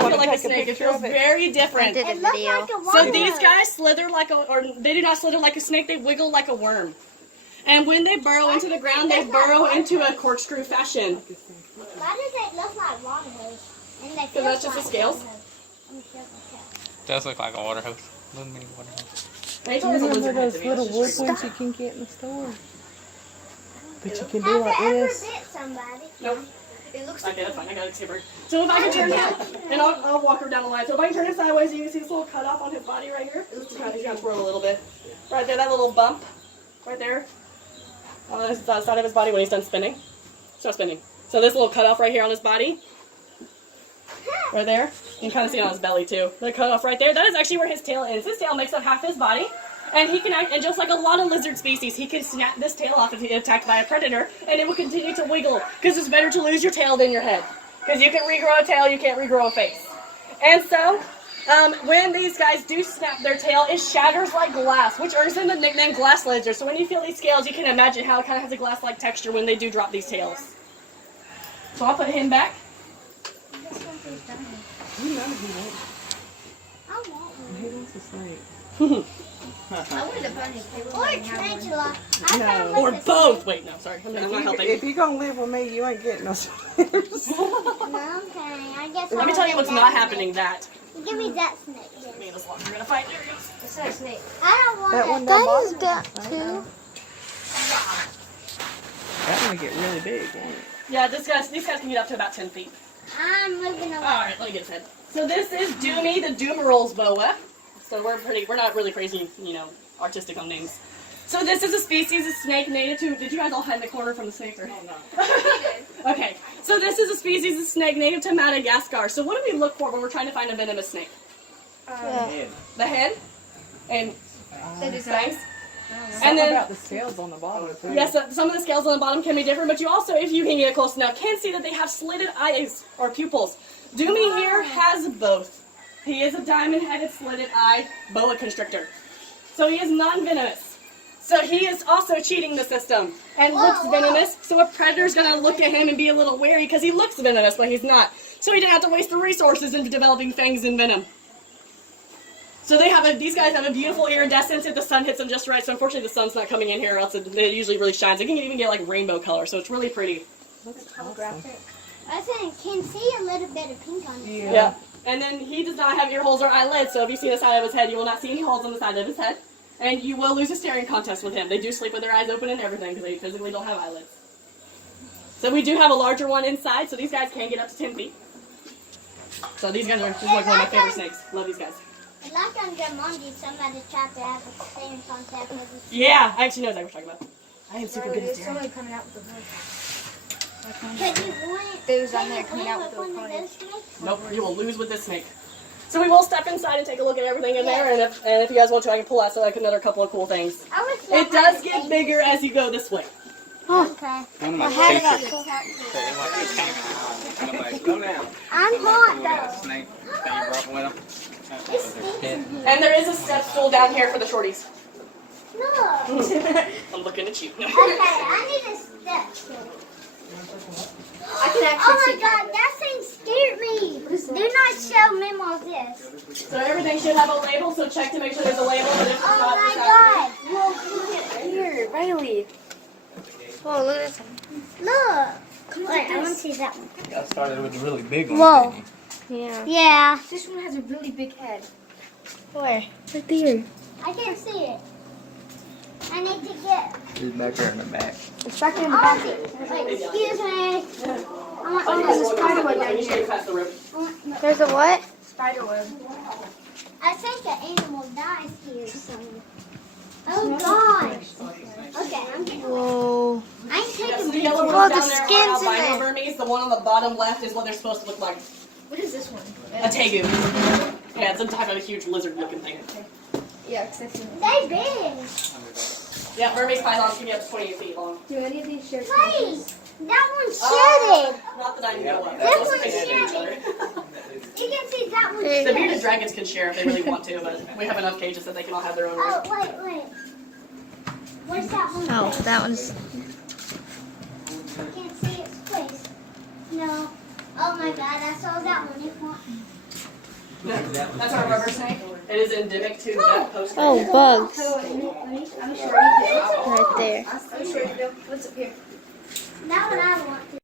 feel like a snake. It feels very different. I did a video. So these guys slither like or they do not slither like a snake, they wiggle like a worm. And when they burrow into the ground, they burrow into a corkscrew fashion. Why does it look like water hose? Because that's just the scales. It does look like a water hose. Little mini water hose. Remember those little wood ones you can get in the store? But you can do like this. Nope. It looks okay, that's fine. I got a zipper. So if I can turn him, and I'll walk her down the line. So if I can turn him sideways, you can see this little cut off on his body right here. He's going to twirl a little bit. Right there, that little bump. Right there. On the side of his body when he's done spinning. Stop spinning. So this little cut off right here on his body. Right there. You can kind of see it on his belly too. The cut off right there. That is actually where his tail ends. His tail makes up half his body. And he can act, and just like a lot of lizard species, he can snap this tail off if he's attacked by a predator, and it will continue to wiggle. Because it's better to lose your tail than your head. Because you can regrow a tail, you can't regrow a face. And so, when these guys do snap their tail, it shatters like glass, which earns them the nickname glass lizard. So when you feel these scales, you can imagine how it kind of has a glass-like texture when they do drop these tails. So I'll put him back. You know he won't. He wants a snake. Or a tarantula. No. Or both. Wait, no, sorry. I'm not helping. If you're going to live with me, you ain't getting no snakes. No, okay. I guess Let me tell you what's not happening. That. Give me that snake. Then. Me and this one are gonna fight. There he goes. It's not a snake. I don't want That one That down is got two. That one will get really big, won't it? Yeah, these guys can get up to about 10 feet. I'm moving away. Alright, let me get his head. So this is Doomy, the Doomerol's boa. So we're not really crazy, artistic on names. So this is a species of snake native to, did you guys all hide in the corner from the snake? Or? Oh, no. Okay, so this is a species of snake native to Madagascar. So what do we look for when we're trying to find a venomous snake? The head? And fangs? And then about the scales on the bottom too. Yes, some of the scales on the bottom can be different, but you also, if you can get close enough, can see that they have slitted eyes or pupils. Doomy here has both. He is a diamond-headed, slitted eye boa constrictor. So he is non-venomous. So he is also cheating the system and looks venomous. So a predator's going to look at him and be a little wary because he looks venomous, but he's not. So he didn't have to waste the resources into developing fangs and venom. So these guys have a beautiful iridescence if the sun hits them just right. So unfortunately the sun's not coming in here, or else it usually really shines. It can even get like rainbow color, so it's really pretty. That's awesome. I can see a little bit of pink on it. Yeah. And then he does not have ear holes or eyelids, so if you see the side of his head, you will not see any holes on the side of his head. And you will lose a staring contest with him. They do sleep with their eyes open and everything because they physically don't have eyelids. So we do have a larger one inside, so these guys can get up to 10 feet. So these guys are just like one of my favorite snakes. Love these guys. Like on Jumanji, somebody tried to have a staring contest with us. Yeah, I actually know exactly what you're talking about. I am super good at staring. Somebody coming out with the hood. There's on there coming out with the Nope, you will lose with this snake. So we will step inside and take a look at everything in there, and if you guys want to, I can pull out another couple of cool things. It does get bigger as you go this way. Okay. One of my I'm hot though. snake that you brought with him. And there is a step stool down here for the shorties. Look. I'm looking at you. Okay, I need a step stool. I can actually Oh my god, that thing scared me. Do not show Memo this. So everything should have a label, so check to make sure there's a label. But if it's Oh not, my just god. Here, Riley. Oh, look at this one. Look. Wait, I want to see that one. I started with the really big one. Whoa. Yeah. Yeah. This one has a really big head. Where? Right there. I can't see it. I need to get. He's back there in the back. It's back there in the Oh, back. wait, excuse me. There's a spider web down here. There's a what? Spider web. I think the animal dies here somewhere. Oh gosh. Okay, I'm getting. Whoa. I'm taking The yellow Oh, ones the down there skin's are in albino there. Burmese. The one on the bottom left is what they're supposed to look like. What is this one? A tegu. Yeah, it's some type of a huge lizard-looking thing. Yeah, because I've seen it. They big. Yeah, Burmese pythons can get up to 28 feet long. Do any of these share Please. That one's shedded. Not that I know of. That Those one's things hate each other. shedded. You can see that one's The shedded. bearded dragons can share if they really want to, but we have enough cages that they can all have their own room. Oh, wait. Where's that one? Oh, that one's. I can't see its place. No. Oh my god, I saw that one. It won't. That's our rubber snake. It is endemic to that post. Oh, bugs. I'm sure you Right there. do. I'm sure you do. What's up here? That one I want.